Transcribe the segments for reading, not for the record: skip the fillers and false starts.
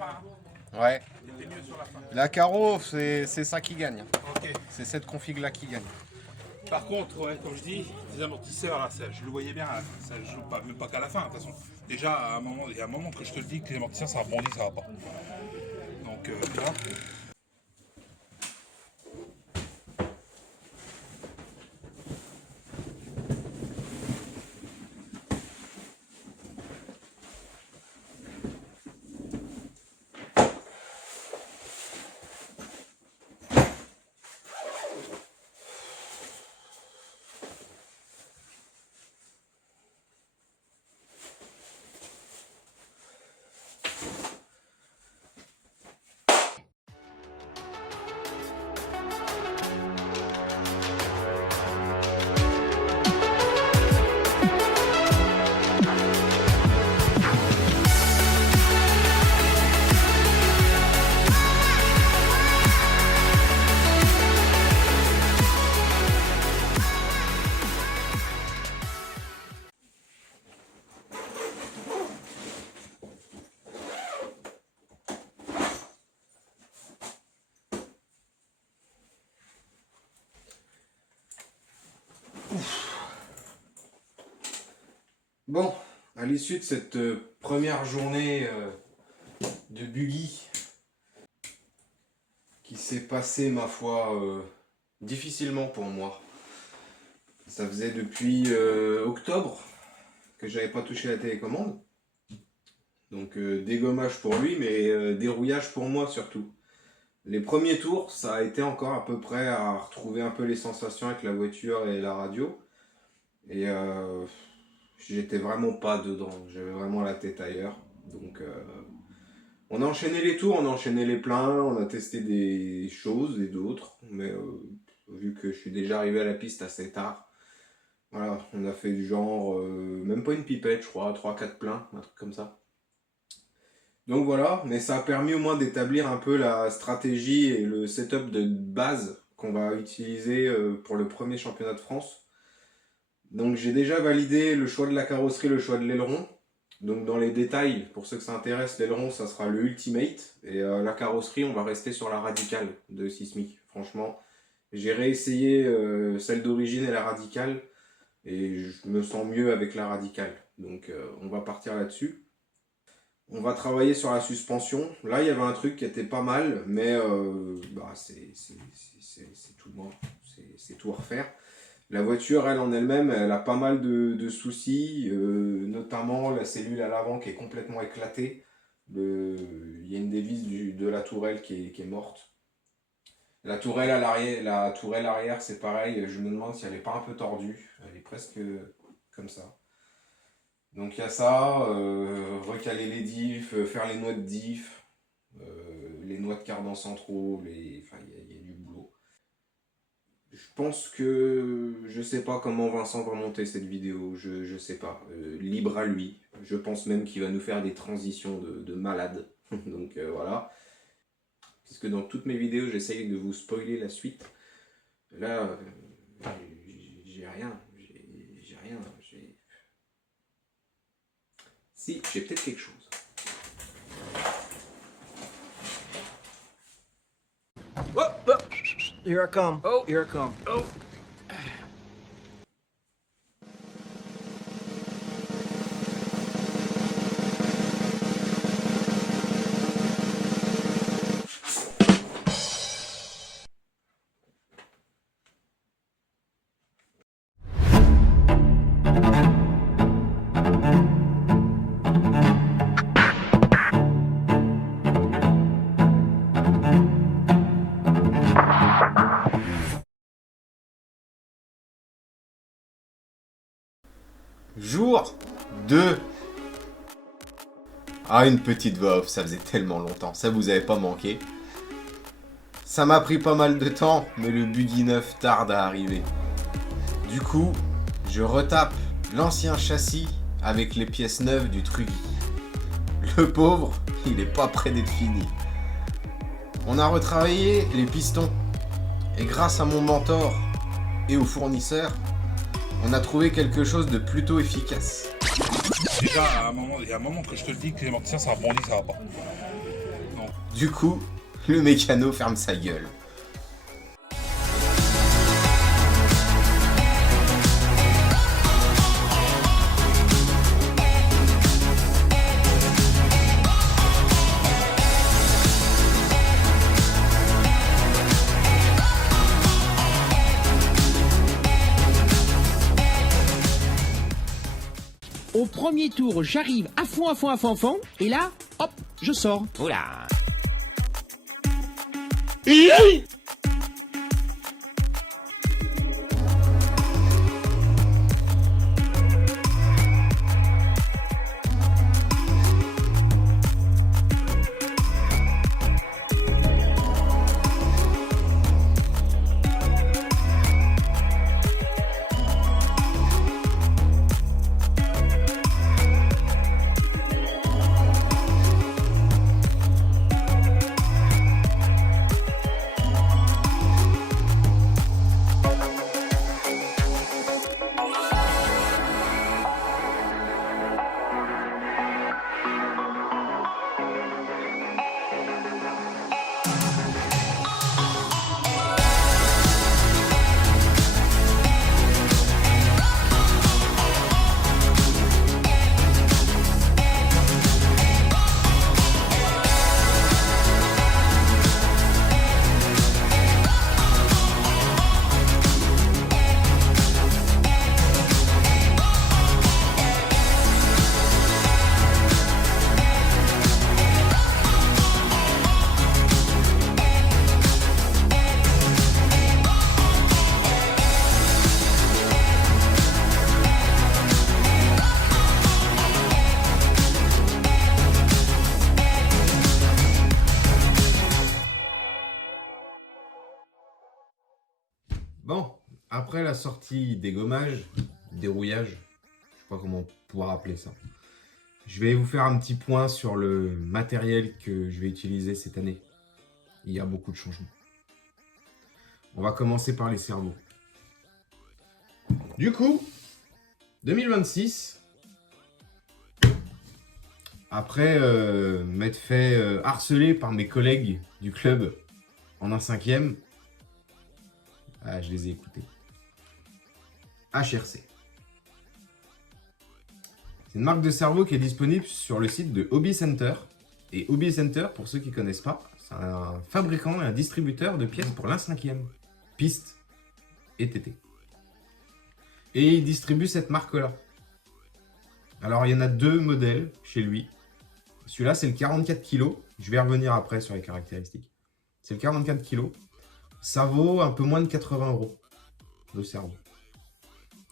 fin. Hein. Ouais. Il était mieux sur la fin. La carreau, c'est ça qui gagne. Ok. C'est cette config-là qui gagne. Par contre, ouais, comme je dis, les amortisseurs, là, je le voyais bien à la fin. Ça joue pas, même pas qu'à la fin, de toute façon. Déjà, il y a un moment que je te le dis que les amortisseurs, ça rebondit, ça va pas. Donc, tu vois. Bon, à l'issue de cette première journée de buggy qui s'est passée, ma foi, difficilement pour moi. Ça faisait depuis octobre que j'avais pas touché la télécommande. Donc dégommage pour lui, mais dérouillage pour moi surtout. Les premiers tours, ça a été encore à peu près à retrouver un peu les sensations avec la voiture et la radio. Et j'étais vraiment pas dedans, j'avais vraiment la tête ailleurs. Donc on a enchaîné les tours, on a enchaîné les pleins, on a testé des choses et d'autres. Mais vu que je suis déjà arrivé à la piste assez tard, voilà, on a fait du genre, même pas une pipette je crois, 3-4 pleins, un truc comme ça. Donc voilà, mais ça a permis au moins d'établir un peu la stratégie et le setup de base qu'on va utiliser pour le premier championnat de France. Donc j'ai déjà validé le choix de la carrosserie, le choix de l'aileron. Donc dans les détails, pour ceux que ça intéresse, l'aileron ça sera le Ultimate. Et la carrosserie, on va rester sur la radicale de Sismic. Franchement, j'ai réessayé celle d'origine et la radicale. Et je me sens mieux avec la radicale. Donc on va partir là-dessus. On va travailler sur la suspension. Là, il y avait un truc qui était pas mal, mais c'est tout bon. C'est tout à refaire. La voiture, elle en elle-même, elle a pas mal de soucis, notamment la cellule à l'avant qui est complètement éclatée. Il y a une des vis de la tourelle qui est morte. La tourelle arrière, c'est pareil. Je me demande si elle n'est pas un peu tordue. Elle est presque comme ça. Donc il y a ça, recaler les diffs, faire les noix de diff, les noix de cardan centraux, enfin il y a du boulot. Je pense que je sais pas comment Vincent va monter cette vidéo, je sais pas, libre à lui. Je pense même qu'il va nous faire des transitions de malade, donc voilà. Puisque dans toutes mes vidéos j'essaye de vous spoiler la suite. Là, j'ai rien. Si, j'ai peut-être quelque chose. Oh, oh, here I come. Oh, here I come. Oh. Jour 2. Ah, une petite voix off, ça faisait tellement longtemps, ça vous avait pas manqué. Ça m'a pris pas mal de temps, mais le buggy neuf tarde à arriver. Du coup, je retape l'ancien châssis avec les pièces neuves du Trugy. Le pauvre, il est pas près d'être fini. On a retravaillé les pistons, et grâce à mon mentor et au fournisseur, on a trouvé quelque chose de plutôt efficace. Déjà, il y a un moment que je te le dis que les amortisseurs, ça rebondit, ça va pas. Du coup, le mécano ferme sa gueule. Au premier tour, j'arrive à fond, et là, hop, je sors. Oula. Bon, après la sortie dégommage, dérouillage, je sais pas comment on pourra appeler ça, je vais vous faire un petit point sur le matériel que je vais utiliser cette année. Il y a beaucoup de changements. On va commencer par les cerveaux. Du coup, 2026, après m'être fait harceler par mes collègues du club en un 5e, ah, je les ai écoutés. HRC. C'est une marque de cerveau qui est disponible sur le site de Hobby Center. Et Hobby Center, pour ceux qui ne connaissent pas, c'est un fabricant et un distributeur de pièces pour l'A5e, piste et TT. Et il distribue cette marque-là. Alors, il y en a deux modèles chez lui. Celui-là, c'est le 44 kg. Je vais revenir après sur les caractéristiques. C'est le 44 kg. Ça vaut un peu moins de 80 € le cerveau.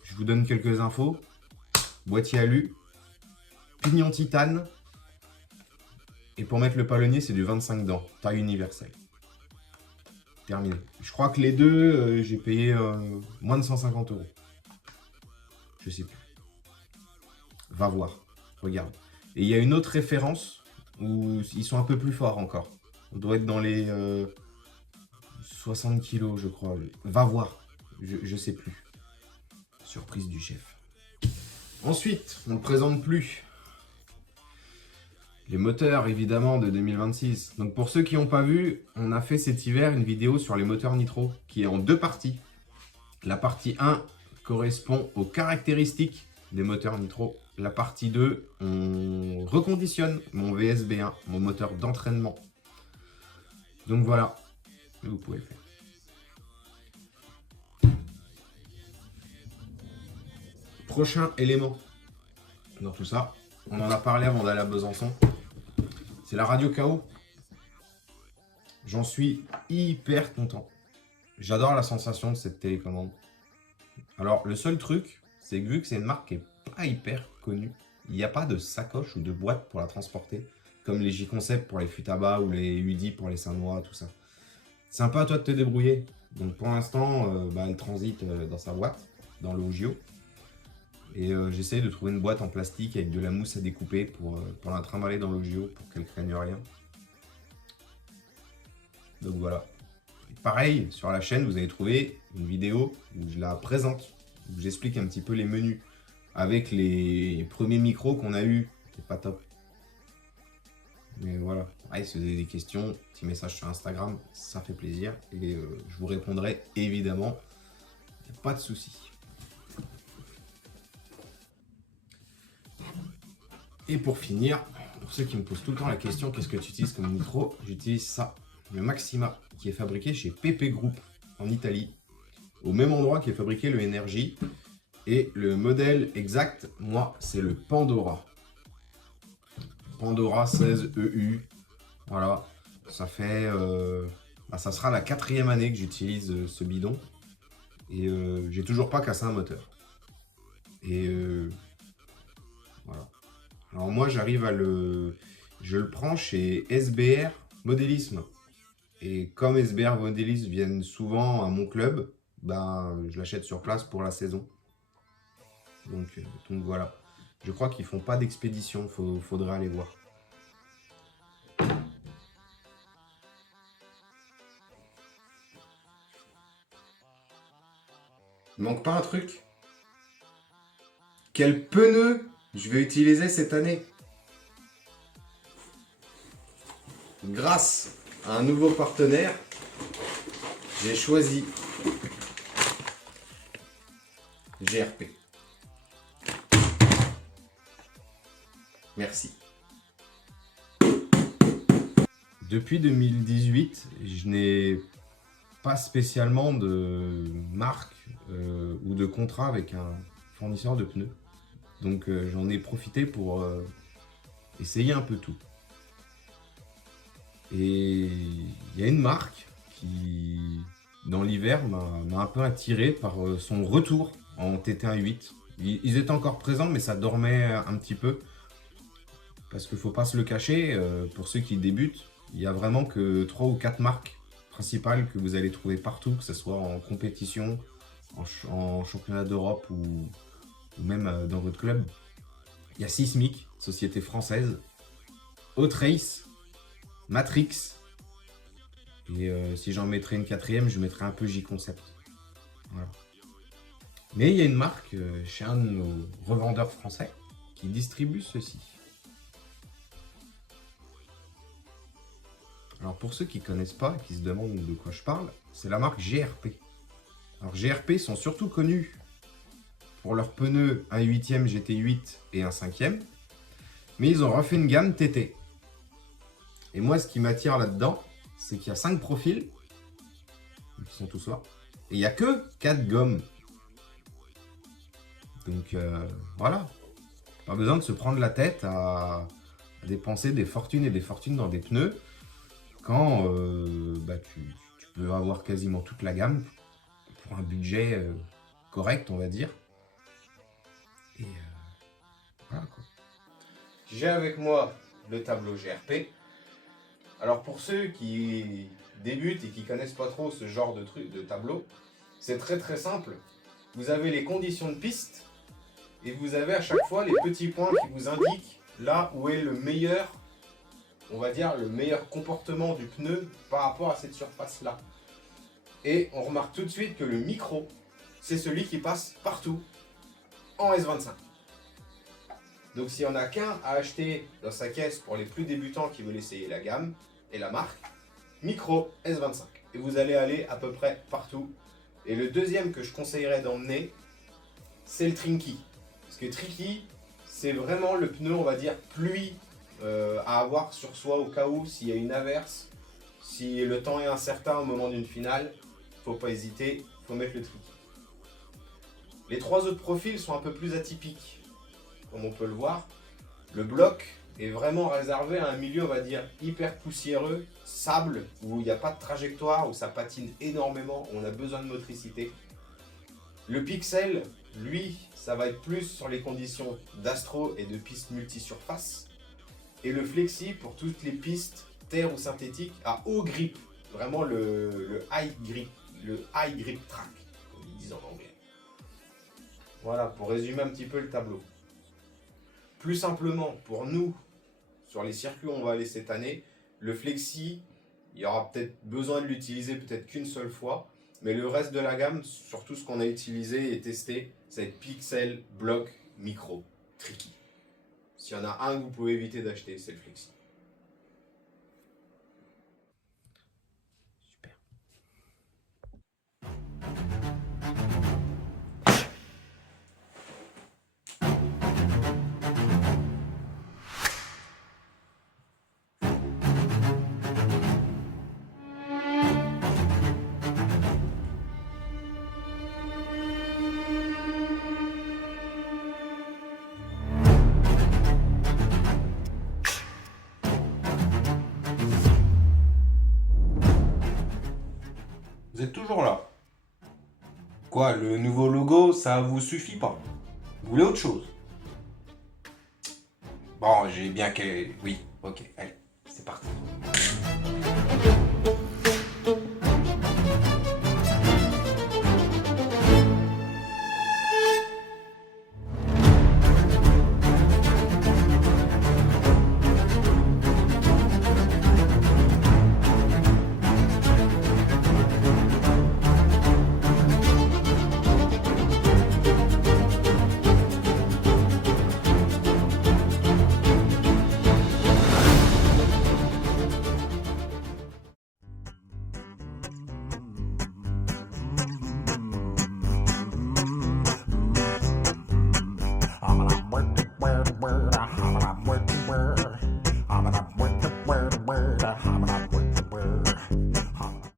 Je vous donne quelques infos. Boîtier alu, pignon titane. Et pour mettre le palonnier, c'est du 25 dents, taille universelle. Terminé. Je crois que les deux, j'ai payé moins de 150 €. Je sais plus. Va voir. Regarde. Et il y a une autre référence où ils sont un peu plus forts encore. On doit être dans les 60 kg, je crois. Va voir. Je sais plus. Surprise du chef. Ensuite, on ne présente plus les moteurs, évidemment, de 2026. Donc, pour ceux qui n'ont pas vu, on a fait cet hiver une vidéo sur les moteurs nitro, qui est en deux parties. La partie 1 correspond aux caractéristiques des moteurs nitro. La partie 2, on reconditionne mon VSB1, mon moteur d'entraînement. Donc voilà, vous pouvez le faire. Prochain élément dans tout ça, on en a parlé avant d'aller à Besançon, c'est la radio KO. J'en suis hyper content. J'adore la sensation de cette télécommande. Alors le seul truc, c'est que vu que c'est une marque qui n'est pas hyper connue, il n'y a pas de sacoche ou de boîte pour la transporter, comme les J-Concept pour les fûts à bas ou les UDI pour les Saint-Noix, tout ça. C'est un peu à toi de te débrouiller. Donc pour l'instant, elle transite dans sa boîte, dans le Ogio. Et j'essaye de trouver une boîte en plastique avec de la mousse à découper pour la trimballer dans l'Ogio pour qu'elle craigne rien. Donc voilà. Et pareil, sur la chaîne, vous allez trouver une vidéo où je la présente, où j'explique un petit peu les menus avec les premiers micros qu'on a eu. C'est pas top. Mais voilà, ouais, si vous avez des questions, petit message sur Instagram, ça fait plaisir. Et je vous répondrai évidemment, pas de souci. Et pour finir, pour ceux qui me posent tout le temps la question, qu'est-ce que tu utilises comme micro? J'utilise ça, le Maxima, qui est fabriqué chez PP Group en Italie, au même endroit qui est fabriqué le Energy. Et le modèle exact, moi, c'est le Pandora. Pandora 16 EU. Voilà, ça fait... ça sera la 4e année que j'utilise ce bidon. Et j'ai toujours pas cassé un moteur. Et voilà. Alors moi, j'arrive à le... Je le prends chez SBR Modélisme. Et comme SBR Modélisme viennent souvent à mon club, ben, je l'achète sur place pour la saison. Donc voilà. Je crois qu'ils font pas d'expédition, faudrait aller voir. Il manque pas un truc? Quel pneu je vais utiliser cette année? Grâce à un nouveau partenaire, j'ai choisi GRP. Merci. Depuis 2018, je n'ai pas spécialement de marque ou de contrat avec un fournisseur de pneus. Donc j'en ai profité pour essayer un peu tout. Et il y a une marque qui, dans l'hiver, m'a un peu attiré par son retour en TT1.8. Ils étaient encore présents, mais ça dormait un petit peu. Parce qu'il ne faut pas se le cacher, pour ceux qui débutent, il n'y a vraiment que 3 ou 4 marques principales que vous allez trouver partout, que ce soit en compétition, en championnat d'Europe ou même dans votre club. Il y a Sismic, société française, Outrace, Matrix, et si j'en mettrais une 4e, je mettrais un peu J-Concept. Voilà. Mais il y a une marque chez un de nos revendeurs français qui distribue ceci. Alors pour ceux qui ne connaissent pas, qui se demandent de quoi je parle, c'est la marque GRP. Alors GRP sont surtout connus pour leurs pneus 1/8e GT8 et 1/5e, mais ils ont refait une gamme TT. Et moi, ce qui m'attire là-dedans, c'est qu'il y a 5 profils, qui sont tous là, et il n'y a que 4 gommes. Donc voilà, pas besoin de se prendre la tête à dépenser des fortunes et des fortunes dans des pneus, quand tu peux avoir quasiment toute la gamme pour un budget correct, on va dire. Et voilà quoi. J'ai avec moi le tableau GRP. Alors pour ceux qui débutent et qui connaissent pas trop ce genre de truc, de tableau, c'est très très simple. Vous avez les conditions de piste et vous avez à chaque fois les petits points qui vous indiquent là où est le meilleur, on va dire, le meilleur comportement du pneu par rapport à cette surface-là. Et on remarque tout de suite que le micro, c'est celui qui passe partout en S25. Donc s'il n'y en a qu'un à acheter dans sa caisse pour les plus débutants qui veulent essayer la gamme et la marque, micro S25. Et vous allez aller à peu près partout. Et le deuxième que je conseillerais d'emmener, c'est le Trinky. Parce que Trinky, c'est vraiment le pneu, on va dire, pluie à avoir sur soi au cas où s'il y a une averse, si le temps est incertain au moment d'une finale, faut pas hésiter, faut mettre le Trinky. Les 3 autres profils sont un peu plus atypiques, comme on peut le voir. Le bloc est vraiment réservé à un milieu, on va dire, hyper poussiéreux, sable, où il n'y a pas de trajectoire, où ça patine énormément, où on a besoin de motricité. Le pixel, lui, ça va être plus sur les conditions d'astro et de pistes multisurface. Et le flexi pour toutes les pistes terre ou synthétiques à haut grip, vraiment le high grip track, comme ils disent en anglais. Voilà, pour résumer un petit peu le tableau. Plus simplement, pour nous, sur les circuits où on va aller cette année, le flexi, il y aura peut-être besoin de l'utiliser peut-être qu'une seule fois, mais le reste de la gamme, surtout ce qu'on a utilisé et testé, ça va être pixel, bloc, micro, tricky. S'il y en a un que vous pouvez éviter d'acheter, c'est le flexi. Quoi, le nouveau logo, ça vous suffit pas? Vous voulez autre chose? Bon, j'ai bien que... Oui, ok, allez.